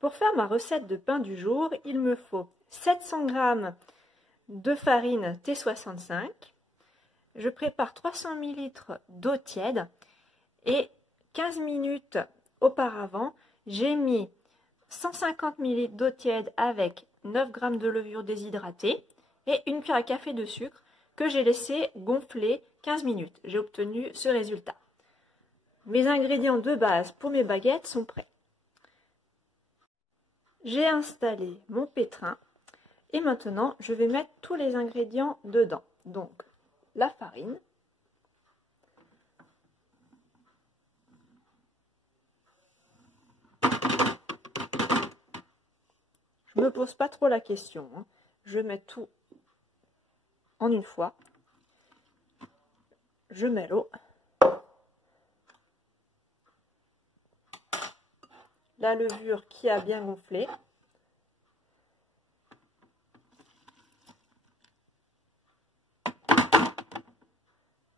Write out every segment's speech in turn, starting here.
Pour faire ma recette de pain du jour, il me faut 700 g de farine T65. Je prépare 300 ml d'eau tiède et 15 minutes auparavant, j'ai mis 150 ml d'eau tiède avec 9 g de levure déshydratée et une cuillère à café de sucre que j'ai laissé gonfler 15 minutes. J'ai obtenu ce résultat. Mes ingrédients de base pour mes baguettes sont prêts. J'ai installé mon pétrin et maintenant je vais mettre tous les ingrédients dedans. Donc la farine, je me pose pas trop la question, hein. Je mets tout en une fois. Je mets l'eau, la levure qui a bien gonflé,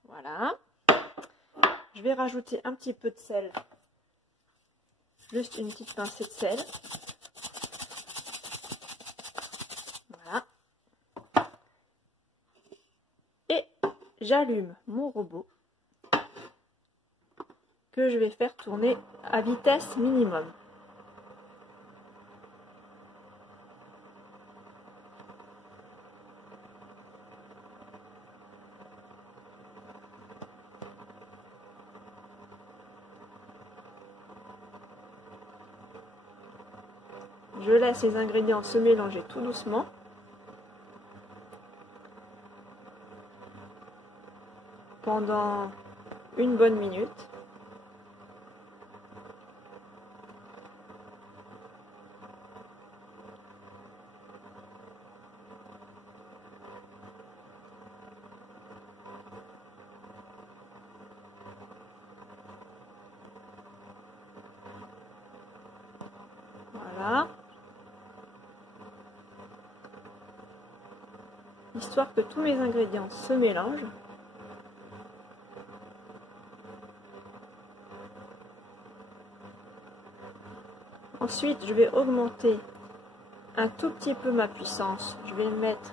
voilà. Je vais rajouter un petit peu de sel, juste une petite pincée de sel. Voilà. Et j'allume mon robot que je vais faire tourner à vitesse minimum. Je laisse les ingrédients se mélanger tout doucement. Pendant une bonne minute. Voilà. Histoire que tous mes ingrédients se mélangent. Ensuite, je vais augmenter un tout petit peu ma puissance. Je vais le mettre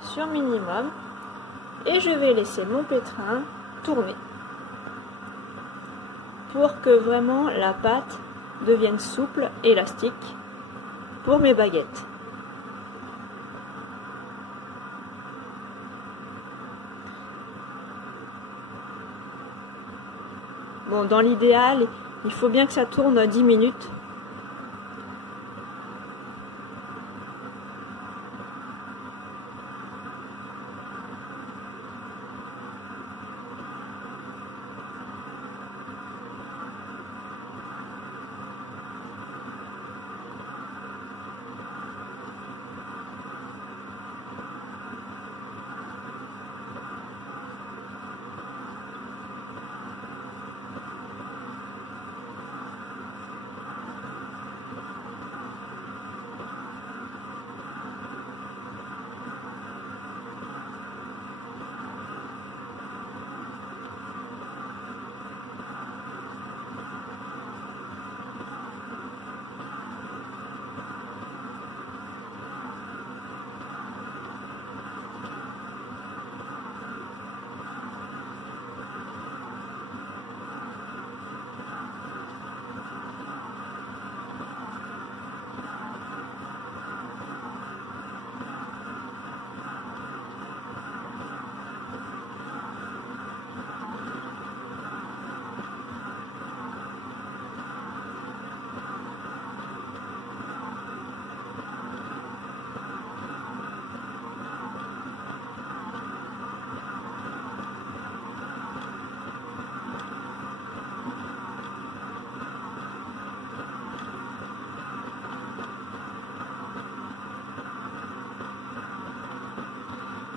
sur minimum et je vais laisser mon pétrin tourner pour que vraiment la pâte devienne souple, élastique pour mes baguettes. Bon, dans l'idéal, il faut bien que ça tourne 10 minutes.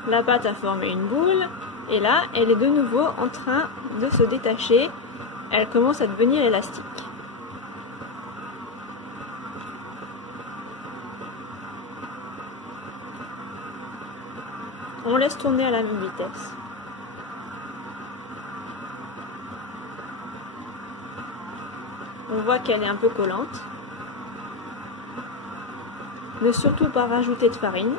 La pâte a formé une boule et là, elle est de nouveau en train de se détacher. Elle commence à devenir élastique. On laisse tourner à la même vitesse. On voit qu'elle est un peu collante. Ne surtout pas rajouter de farine.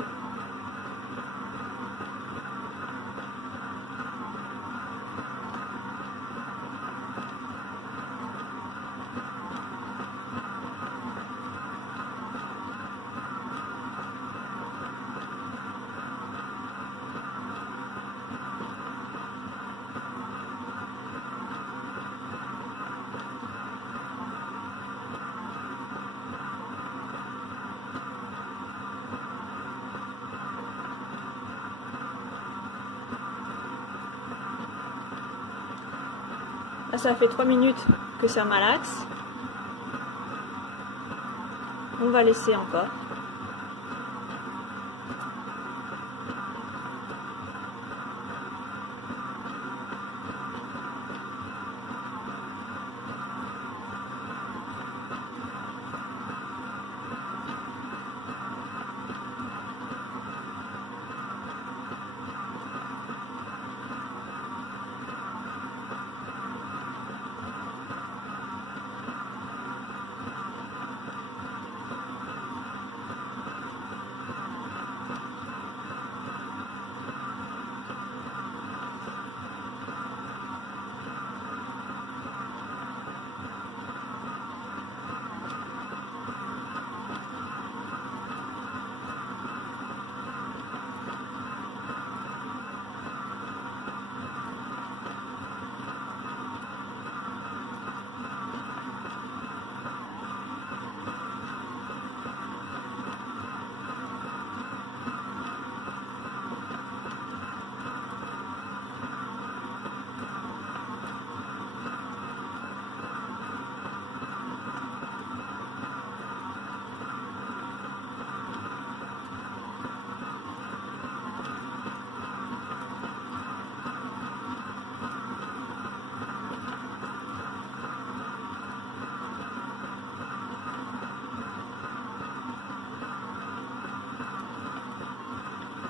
Là, ça fait 3 minutes que ça malaxe. On va laisser encore.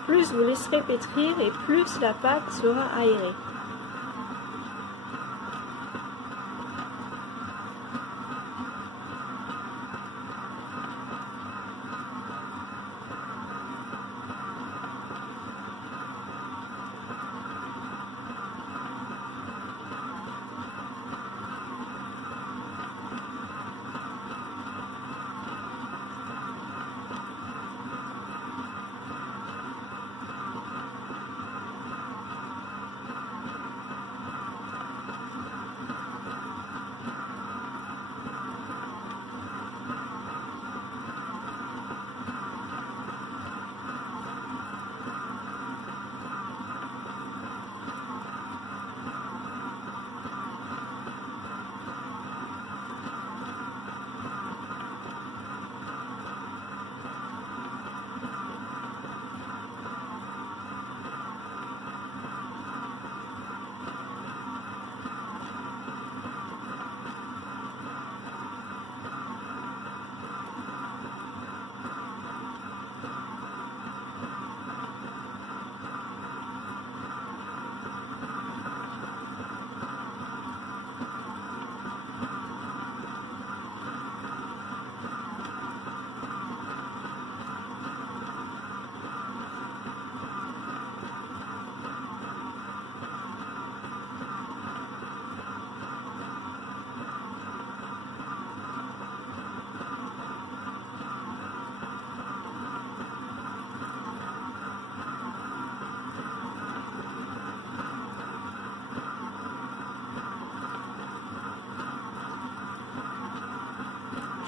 Plus vous laisserez pétrir et plus la pâte sera aérée.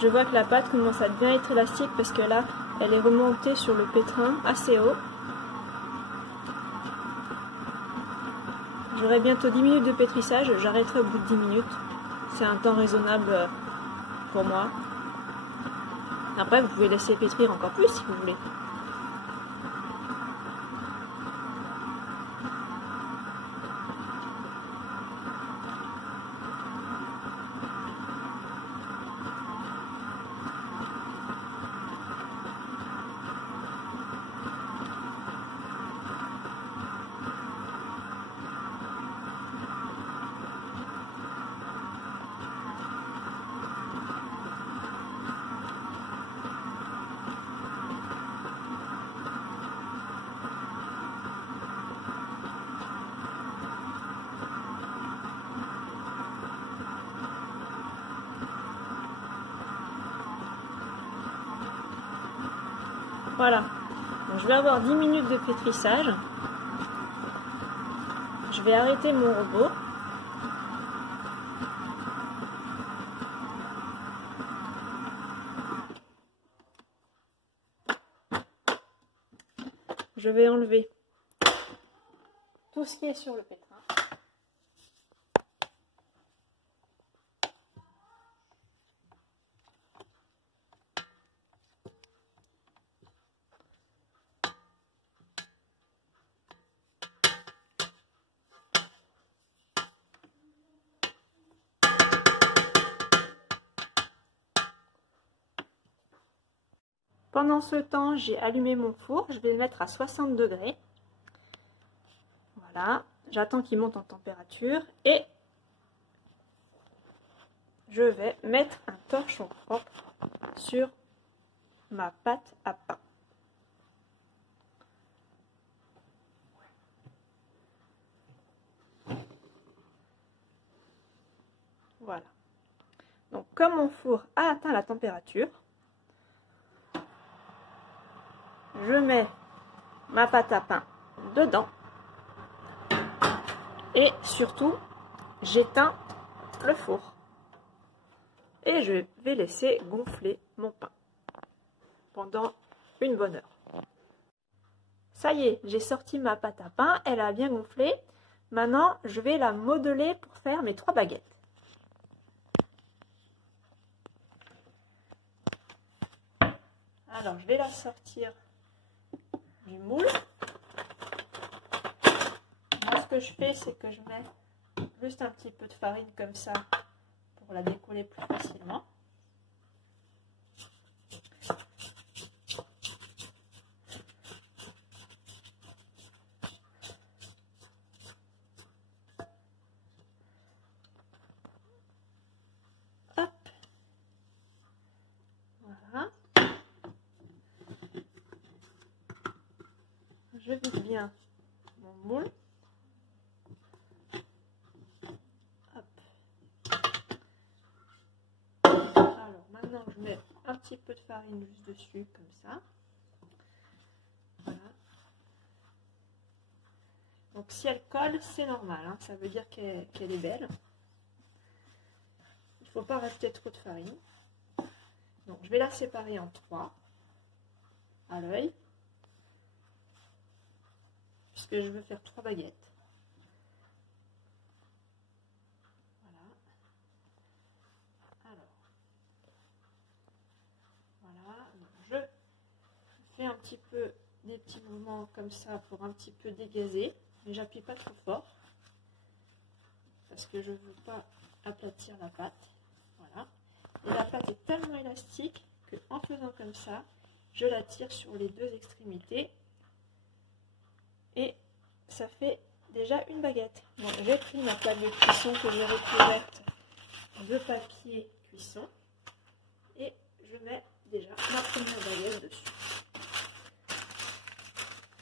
Je vois que la pâte commence à bien être élastique parce que là, elle est remontée sur le pétrin assez haut. J'aurai bientôt 10 minutes de pétrissage, j'arrêterai au bout de 10 minutes. C'est un temps raisonnable pour moi. Après, vous pouvez laisser pétrir encore plus si vous voulez. Voilà. Donc, je vais avoir 10 minutes de pétrissage. Je vais arrêter mon robot. Je vais enlever tout ce qui est sur le pétrin. Pendant ce temps, j'ai allumé mon four. Je vais le mettre à 60 degrés. Voilà, j'attends qu'il monte en température et je vais mettre un torchon propre sur ma pâte à pain. Voilà. Donc, comme mon four a atteint la température, je mets ma pâte à pain dedans et surtout, j'éteins le four. Et je vais laisser gonfler mon pain pendant une bonne heure. Ça y est, j'ai sorti ma pâte à pain, elle a bien gonflé. Maintenant, je vais la modeler pour faire mes 3 baguettes. Alors, je vais la sortir du moule. Moi, ce que je fais, c'est que je mets juste un petit peu de farine comme ça pour la décoller plus facilement. Hop. Voilà. Je vide bien mon moule. Alors maintenant je mets un petit peu de farine juste dessus comme ça. Voilà. Donc si elle colle, c'est normal, hein, ça veut dire qu'elle est belle. Il ne faut pas rajouter trop de farine. Donc je vais la séparer en 3 à l'œil, puisque je veux faire 3 baguettes. Je fais un petit peu des petits mouvements comme ça pour un petit peu dégazer, mais j'appuie pas trop fort parce que je ne veux pas aplatir la pâte. Voilà. Et la pâte est tellement élastique que en faisant comme ça, je la tire sur les 2 extrémités et ça fait déjà une baguette. Donc j'ai pris ma plaque de cuisson que j'ai recouverte de papier cuisson et je mets déjà ma première baguette dessus.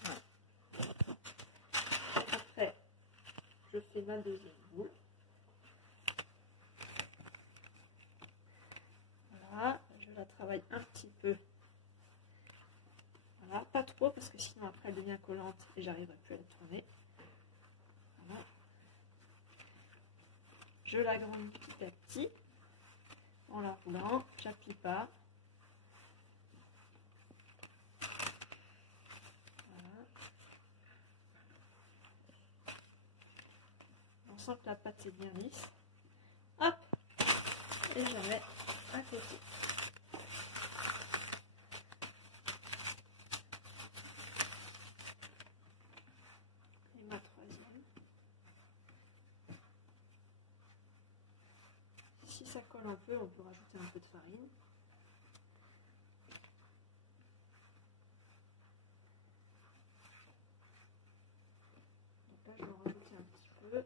Voilà. Après, je fais ma deuxième boule. Voilà, je la travaille un petit peu. Voilà, pas trop parce que sinon après elle devient collante et j'arriverai plus à la tourner. Voilà. Je l'agrandis petit à petit en la roulant, j'appuie pas. On sent que la pâte est bien lisse. Hop, et je la mets à côté. Et ma troisième. Si ça colle un peu, on peut rajouter un peu de farine. Donc là, je vais en rajouter un petit peu.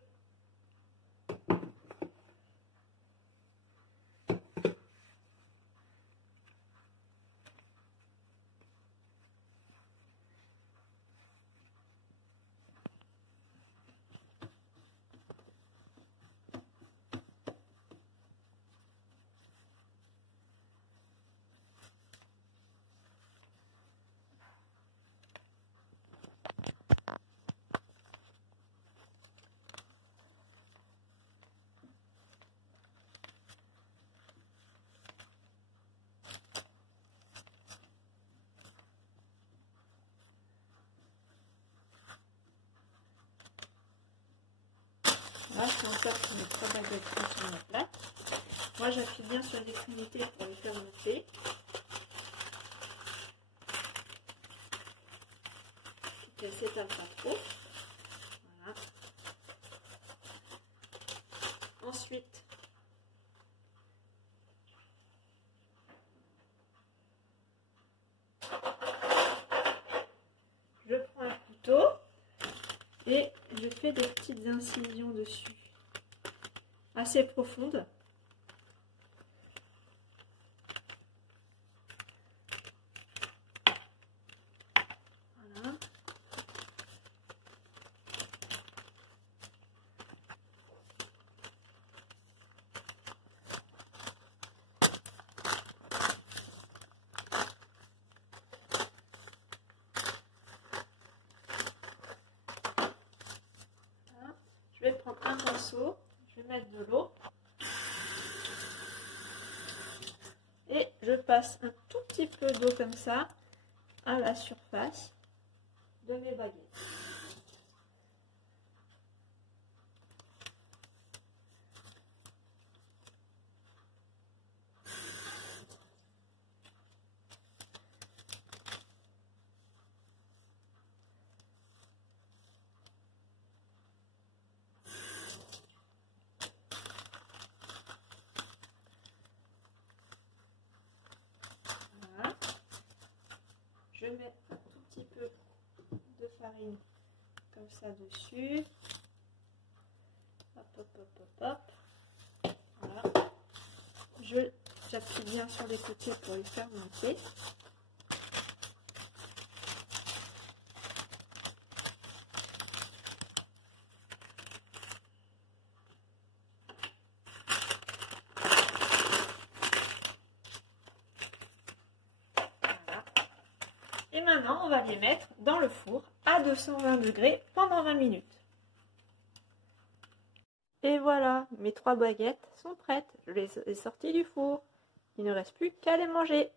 fais en sorte que mes 3 baguettes soient sur ma plaque. Moi, j'appuie bien sur les extrémités pour les faire monter. Qu'elles ne s'étalent pas trop. Voilà. Ensuite, je prends un couteau et je fais des petites incisions dessus, assez profondes. Voilà. Je vais prendre un pinceau, je vais mettre de l'eau et je passe un tout petit peu d'eau comme ça à la surface de mes baguettes. Je mets un tout petit peu de farine comme ça dessus. Hop, hop, hop, hop, hop. Voilà. J'appuie bien sur les côtés pour les faire monter. Et maintenant, on va les mettre dans le four à 220 degrés pendant 20 minutes. Et voilà, mes 3 baguettes sont prêtes. Je les ai sorties du four. Il ne reste plus qu'à les manger.